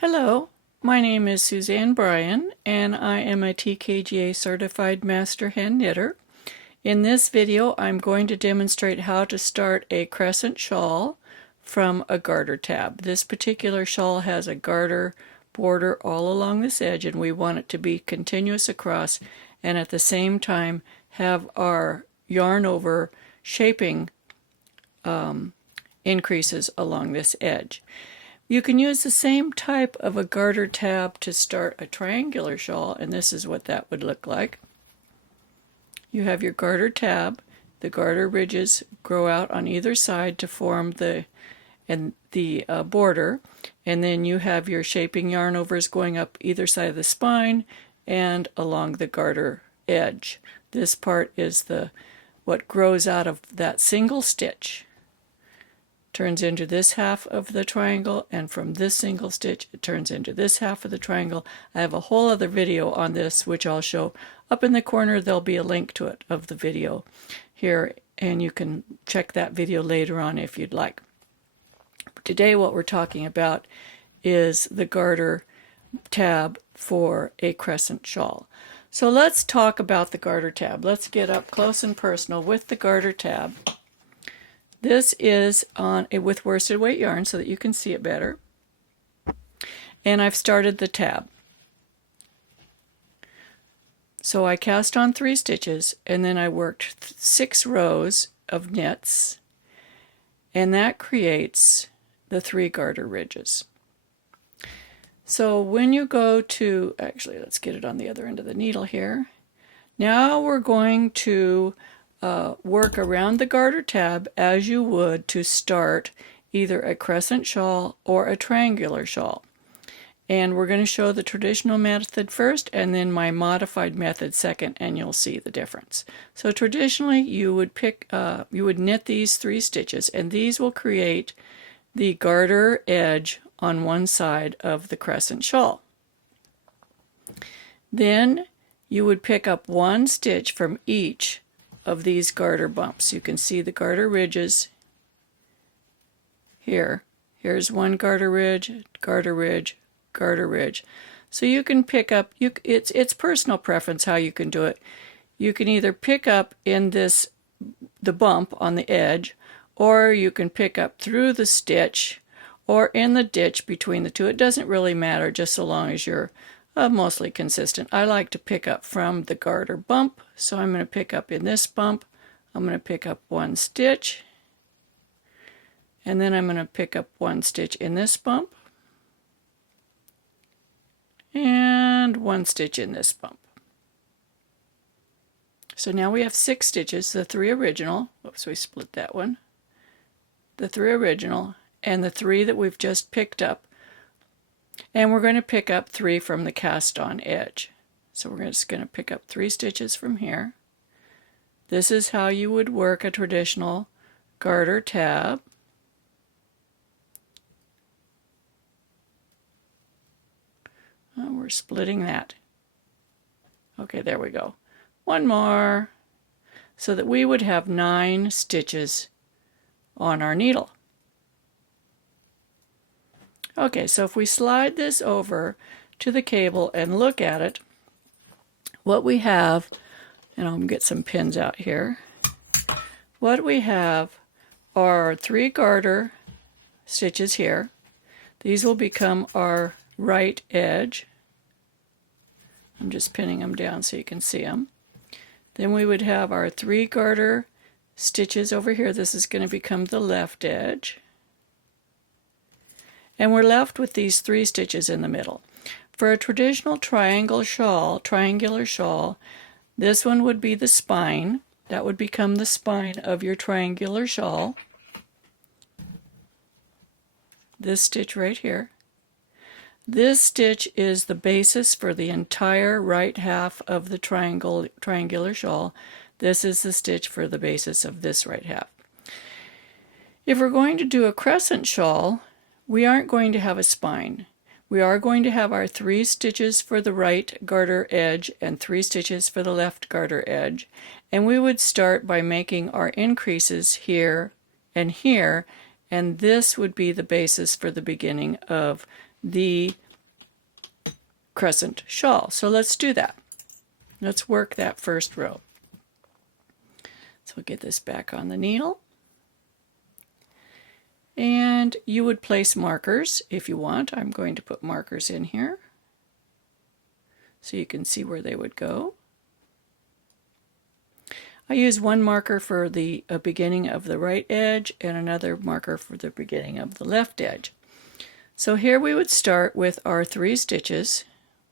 Hello, my name is Suzanne Bryan and I am a TKGA certified master hand knitter. In this video I'm going to demonstrate how to start a crescent shawl from a garter tab. This particular shawl has a garter border all along this edge and we want it to be continuous across and at the same time have our yarn over shaping increases along this edge. You can use the same type of a garter tab to start a triangular shawl, and this is what that would look like. You have your garter tab, the garter ridges grow out on either side to form the border, and then you have your shaping yarn overs going up either side of the spine and along the garter edge. This part is what grows out of that single stitch. Turns into this half of the triangle, and from this single stitch it turns into this half of the triangle. I have a whole other video on this which I'll show up in the corner. There'll be a link to it of the video here and you can check that video later on if you'd like. Today what we're talking about is the garter tab for a crescent shawl. So let's talk about the garter tab. Let's get up close and personal with the garter tab. This is with worsted weight yarn so that you can see it better. And I've started the tab. So I cast on 3 stitches and then I worked 6 rows of knits, and that creates the 3 garter ridges. So when you go to, actually let's get it on the other end of the needle here. Now we're going to work around the garter tab as you would to start either a crescent shawl or a triangular shawl. And we're going to show the traditional method first and then my modified method second, and you'll see the difference. So traditionally you would knit these 3 stitches, and these will create the garter edge on one side of the crescent shawl. Then you would pick up 1 stitch from each of these garter bumps. You can see the garter ridges here. Here's 1 garter ridge, garter ridge, garter ridge. So you can pick up, it's personal preference how you can do it. You can either pick up in the bump on the edge, or you can pick up through the stitch or in the ditch between the two. It doesn't really matter, just so long as you're mostly consistent. I like to pick up from the garter bump, so I'm going to pick up in this bump. I'm going to pick up 1 stitch, and then I'm going to pick up 1 stitch in this bump, and 1 stitch in this bump. So now we have 6 stitches, the 3 original, oops, we split that one, the 3 original, and the 3 that we've just picked up. And we're going to pick up 3 from the cast on edge. So we're just going to pick up 3 stitches from here. This is how you would work a traditional garter tab. Oh, we're splitting that. Okay, there we go. 1 more, so that we would have 9 stitches on our needle. Okay, so if we slide this over to the cable and look at it, what we have, and I'm going to get some pins out here, what we have are 3 garter stitches here. These will become our right edge. I'm just pinning them down so you can see them. Then we would have our 3 garter stitches over here. This is going to become the left edge. And we're left with these 3 stitches in the middle. For a traditional triangular shawl, this one would be the spine. That would become the spine of your triangular shawl. This stitch right here. This stitch is the basis for the entire right half of the triangular shawl. This is the stitch for the basis of this right half. If we're going to do a crescent shawl, we aren't going to have a spine. We are going to have our 3 stitches for the right garter edge and 3 stitches for the left garter edge. And we would start by making our increases here and here, and this would be the basis for the beginning of the crescent shawl. So let's do that. Let's work that first row. So we'll get this back on the needle. And you would place markers if you want. I'm going to put markers in here so you can see where they would go. I use one marker for the beginning of the right edge and another marker for the beginning of the left edge. So here we would start with our 3 stitches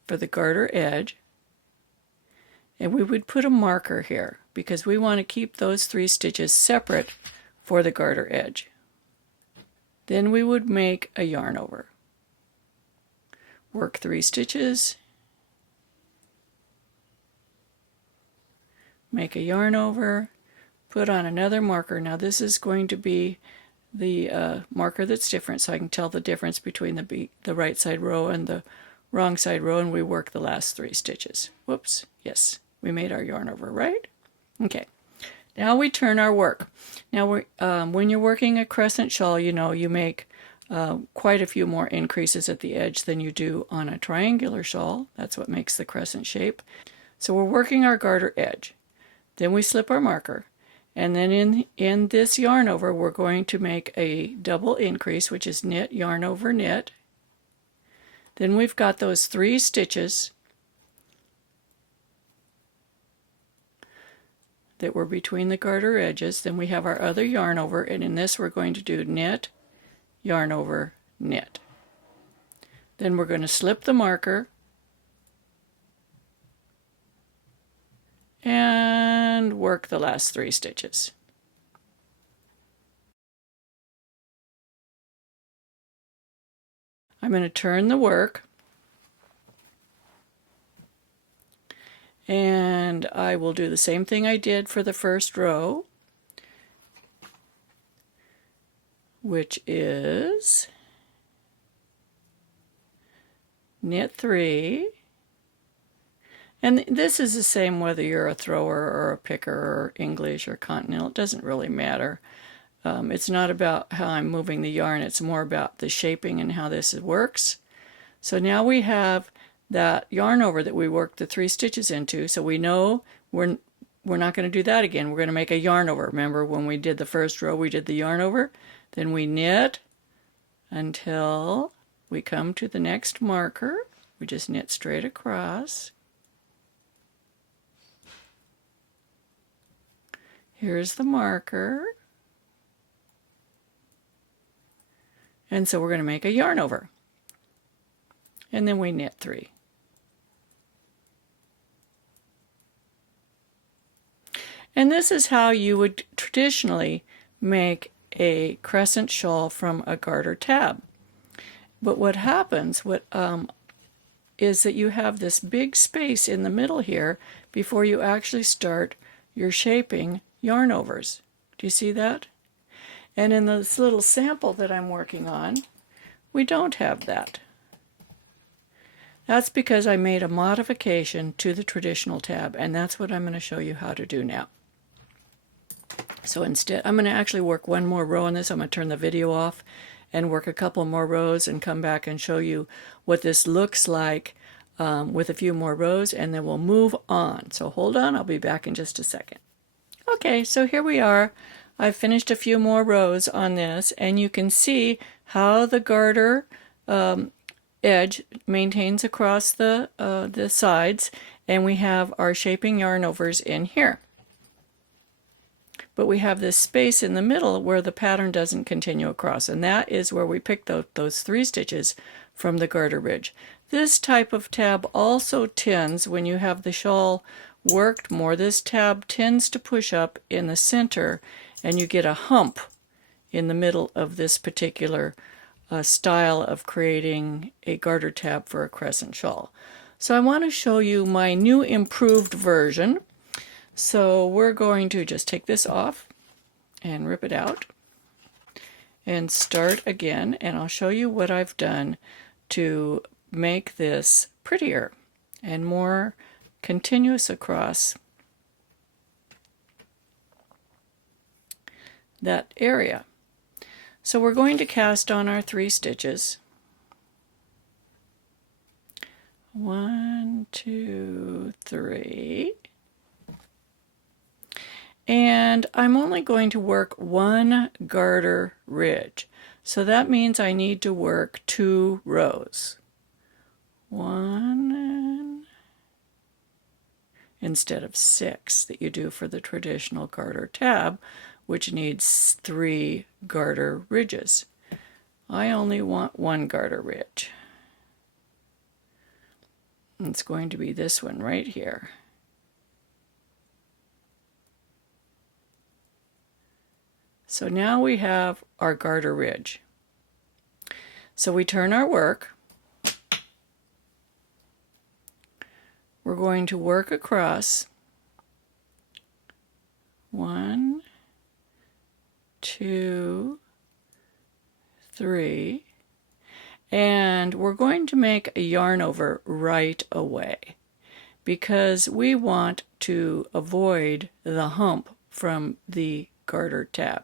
for the garter edge, and we would put a marker here because we want to keep those 3 stitches separate for the garter edge. Then we would make a yarn over. Work 3 stitches, make a yarn over, put on another marker. Now this is going to be the marker that's different, so I can tell the difference between the right side row and the wrong side row, and we work the last 3 stitches. Whoops, yes, we made our yarn over, right? Okay, now we turn our work. Now when you're working a crescent shawl, you know, you make quite a few more increases at the edge than you do on a triangular shawl. That's what makes the crescent shape. So we're working our garter edge. Then we slip our marker, and then in this yarn over we're going to make a double increase, which is knit, yarn over, knit. Then we've got those 3 stitches that were between the garter edges. Then we have our other yarn over, and in this we're going to do knit, yarn over, knit. Then we're going to slip the marker and work the last 3 stitches. I'm going to turn the work, and I will do the same thing I did for the first row, which is knit 3. And this is the same whether you're a thrower or a picker or English or continental. It doesn't really matter. It's not about how I'm moving the yarn. It's more about the shaping and how this works. So now we have that yarn over that we worked the 3 stitches into. So we know we're not going to do that again. We're going to make a yarn over. Remember when we did the first row, we did the yarn over. Then we knit until we come to the next marker. We just knit straight across. Here's the marker. And so we're going to make a yarn over. And then we knit 3. And this is how you would traditionally make a crescent shawl from a garter tab. But what happens is that you have this big space in the middle here before you actually start your shaping yarn overs. Do you see that? And in this little sample that I'm working on, we don't have that. That's because I made a modification to the traditional tab, and that's what I'm going to show you how to do now. So instead, I'm going to actually work one more row on this. I'm going to turn the video off and work a couple more rows and come back and show you what this looks like with a few more rows, and then we'll move on. So hold on, I'll be back in just a second. Okay, so here we are. I've finished a few more rows on this, and you can see how the garter edge maintains across the sides, and we have our shaping yarn overs in here. But we have this space in the middle where the pattern doesn't continue across, and that is where we picked those 3 stitches from the garter ridge. This type of tab also tends, when you have the shawl worked more, this tab tends to push up in the center, and you get a hump in the middle of this particular style of creating a garter tab for a crescent shawl. So I want to show you my new improved version. So we're going to just take this off and rip it out and start again, and I'll show you what I've done to make this prettier and more continuous across that area. So we're going to cast on our 3 stitches. 1, 2, 3. And I'm only going to work one garter ridge. So that means I need to work 2 rows. 1 instead of 6 that you do for the traditional garter tab, which needs 3 garter ridges. I only want 1 garter ridge. It's going to be this one right here. So now we have our garter ridge. So we turn our work. We're going to work across 1, 2, 3, and we're going to make a yarn over right away because we want to avoid the hump from the garter tab.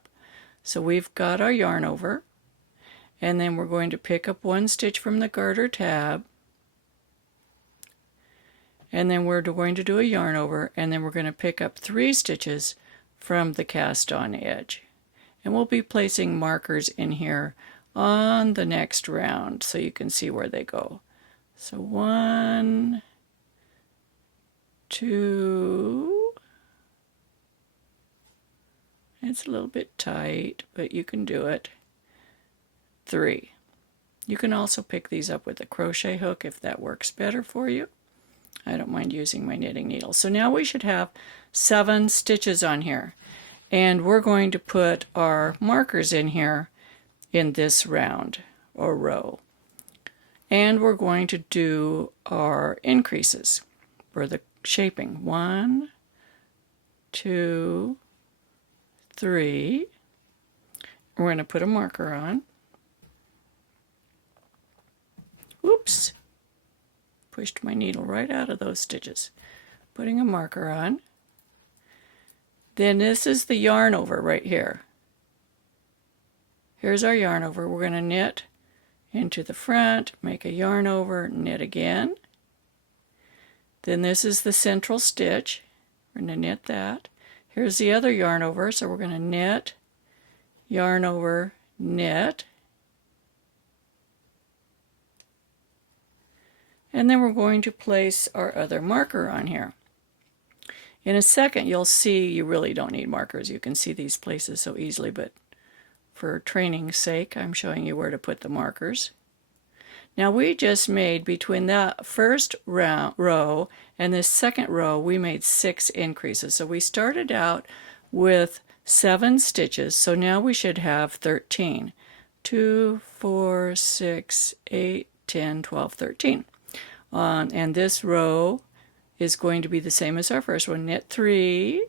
So we've got our yarn over, and then we're going to pick up 1 stitch from the garter tab, and then we're going to do a yarn over, and then we're going to pick up 3 stitches from the cast on edge. And we'll be placing markers in here on the next round so you can see where they go. So 1, 2, it's a little bit tight, but you can do it. 3. You can also pick these up with a crochet hook if that works better for you. I don't mind using my knitting needle. So now we should have 7 stitches on here. And we're going to put our markers in here in this round or row. And we're going to do our increases for the shaping. 1, 2, 3. We're going to put a marker on. Whoops! Pushed my needle right out of those stitches. Putting a marker on. Then this is the yarn over right here. Here's our yarn over. We're going to knit into the front, make a yarn over, knit again. Then this is the central stitch. We're going to knit that. Here's the other yarn over, so we're going to knit, yarn over, knit. And then we're going to place our other marker on here. In a second you'll see you really don't need markers. You can see these places so easily, but for training's sake I'm showing you where to put the markers. Now we just made, between that first row and this second row, we made 6 increases. So we started out with 7 stitches, so now we should have 13. 2, 4, 6, 8, 10, 12, 13. And this row is going to be the same as our first one. Knit 3,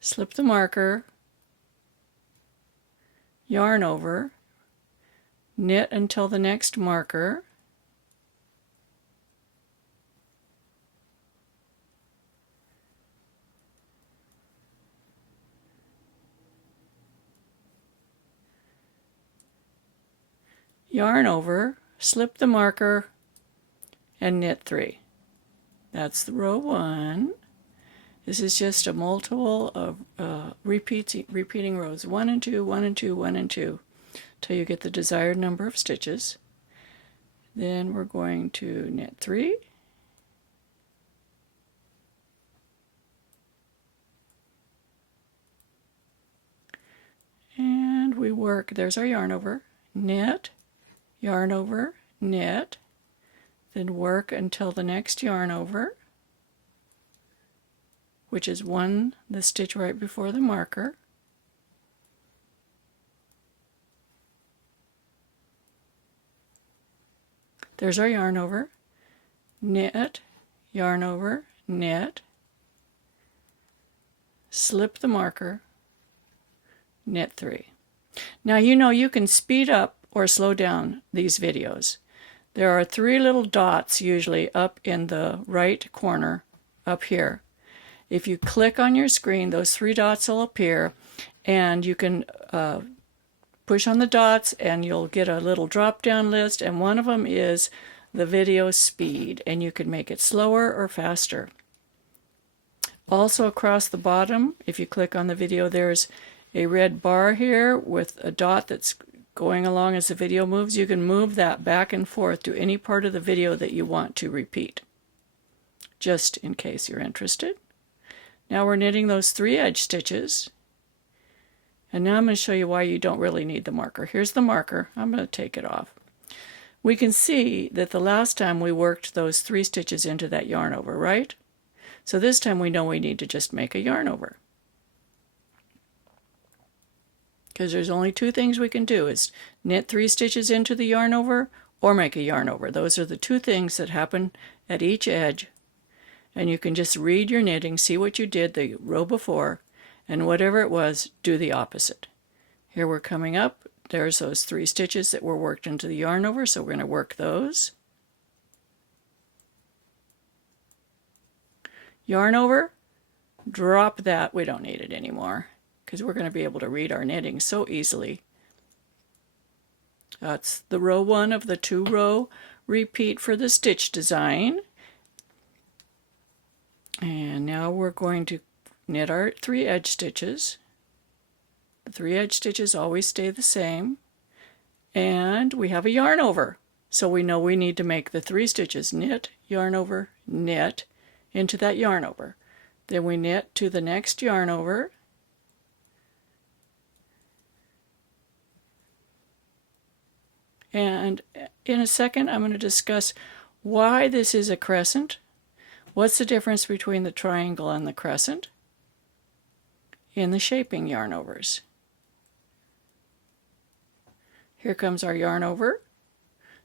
slip the marker, yarn over, knit until the next marker, yarn over, slip the marker, and knit 3. That's the row 1. This is just a multiple of repeating rows 1 and 2, 1 and 2, 1 and 2, till you get the desired number of stitches. Then we're going to knit 3, and we work, there's our yarn over, knit, yarn over, knit, then work until the next yarn over, which is the stitch right before the marker. There's our yarn over, knit, yarn over, knit, slip the marker, knit 3. Now you know you can speed up or slow down these videos. There are 3 little dots usually up in the right corner up here. If you click on your screen, those 3 dots will appear, and you can push on the dots and you'll get a little drop-down list, and one of them is the video speed, and you can make it slower or faster. Also across the bottom, if you click on the video, there's a red bar here with a dot that's going along as the video moves. You can move that back and forth to any part of the video that you want to repeat, just in case you're interested. Now we're knitting those 3 edge stitches, and now I'm going to show you why you don't really need the marker. Here's the marker. I'm going to take it off. We can see that the last time we worked those 3 stitches into that yarn over, right? So this time we know we need to just make a yarn over. Because there's only 2 things we can do, is knit 3 stitches into the yarn over or make a yarn over. Those are the 2 things that happen at each edge. And you can just read your knitting, see what you did the row before, and whatever it was, do the opposite. Here we're coming up. There's those 3 stitches that were worked into the yarn over, so we're going to work those. Yarn over, drop that. We don't need it anymore, because we're going to be able to read our knitting so easily. That's the row 1 of the 2-row repeat for the stitch design. And now we're going to knit our 3 edge stitches. The 3 edge stitches always stay the same. And we have a yarn over. So we know we need to make the 3 stitches, knit, yarn over, knit, into that yarn over. Then we knit to the next yarn over. And in a second, I'm going to discuss why this is a crescent. What's the difference between the triangle and the crescent in the shaping yarn overs? Here comes our yarn over.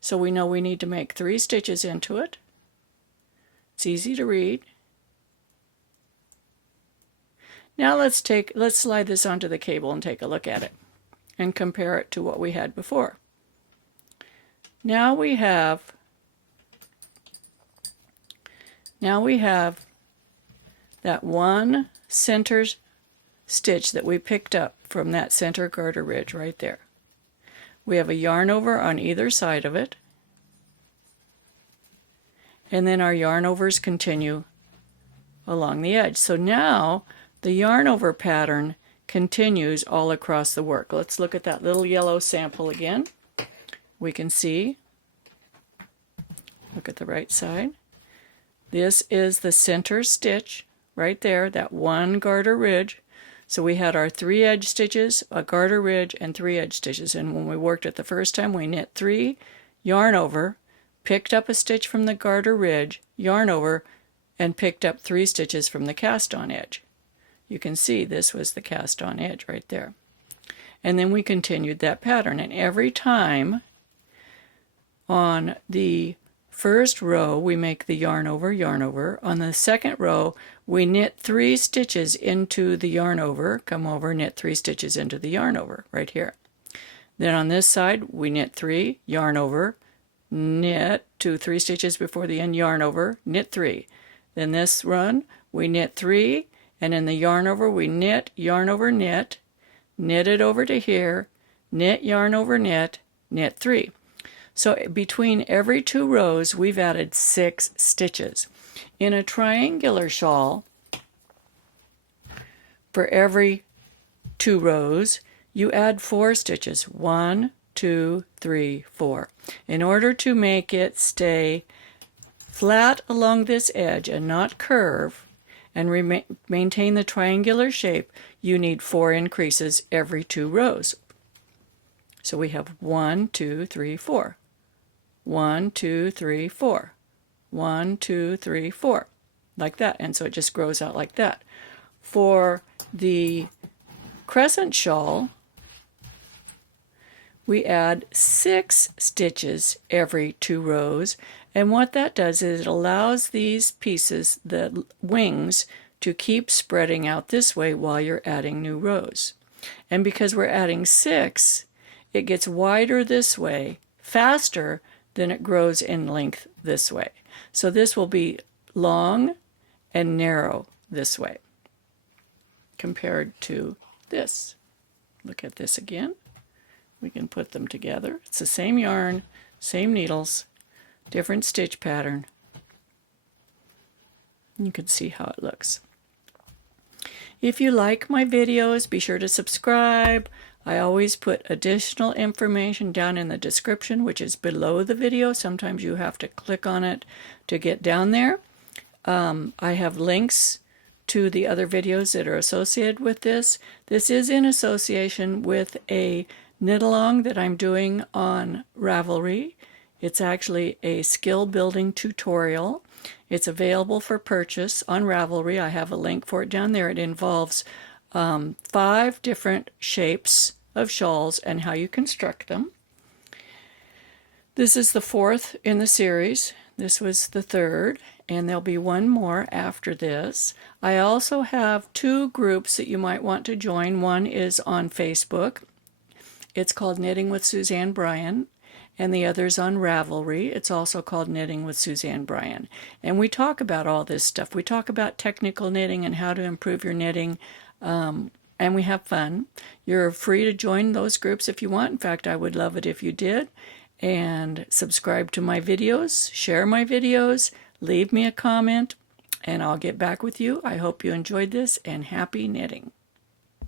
So we know we need to make 3 stitches into it. It's easy to read. Now let's slide this onto the cable and take a look at it and compare it to what we had before. Now we have that one center stitch that we picked up from that center garter ridge right there. We have a yarn over on either side of it, and then our yarn overs continue along the edge. So now the yarn over pattern continues all across the work. Let's look at that little yellow sample again. We can see, look at the right side. This is the center stitch right there, that one garter ridge. So we had our 3 edge stitches, a garter ridge, and 3 edge stitches. And when we worked it the first time, we knit 3, yarn over, picked up a stitch from the garter ridge, yarn over, and picked up 3 stitches from the cast on edge. You can see this was the cast on edge right there. And then we continued that pattern, and every time on the first row we make the yarn over, yarn over. On the second row we knit 3 stitches into the yarn over, come over, knit 3 stitches into the yarn over right here. Then on this side we knit 3, yarn over, knit 3 stitches before the end, yarn over, knit 3. Then this run we knit 3, and in the yarn over we knit, yarn over, knit, knit it over to here, knit, yarn over, knit, knit 3. So between every 2 rows we've added 6 stitches. In a triangular shawl, for every 2 rows you add 4 stitches. 1, 2, 3, 4. In order to make it stay flat along this edge and not curve and maintain the triangular shape, you need 4 increases every 2 rows. So we have 1, 2, 3, 4. 1, 2, 3, 4. 1, 2, 3, 4. Like that. And so it just grows out like that. For the crescent shawl, we add 6 stitches every 2 rows. And what that does is it allows these pieces, the wings, to keep spreading out this way while you're adding new rows. And because we're adding 6, it gets wider this way faster than it grows in length this way. So this will be long and narrow this way compared to this. Look at this again. we can put them together. It's the same yarn, same needles, different stitch pattern. You can see how it looks. If you like my videos, be sure to subscribe. I always put additional information down in the description, which is below the video. Sometimes you have to click on it to get down there. I have links to the other videos that are associated with this. This is in association with a knit along that I'm doing on Ravelry. It's actually a skill building tutorial. It's available for purchase on Ravelry. I have a link for it down there. It involves 5 different shapes of shawls and how you construct them. This is the 4th in the series. This was the 3rd, and there'll be one more after this. I also have 2 groups that you might want to join. One is on Facebook. It's called Knitting with Suzanne Bryan, and the other's on Ravelry. It's also called Knitting with Suzanne Bryan. And we talk about all this stuff. We talk about technical knitting and how to improve your knitting, and we have fun. You're free to join those groups if you want. In fact, I would love it if you did. And subscribe to my videos, share my videos, leave me a comment, and I'll get back with you. I hope you enjoyed this, and happy knitting.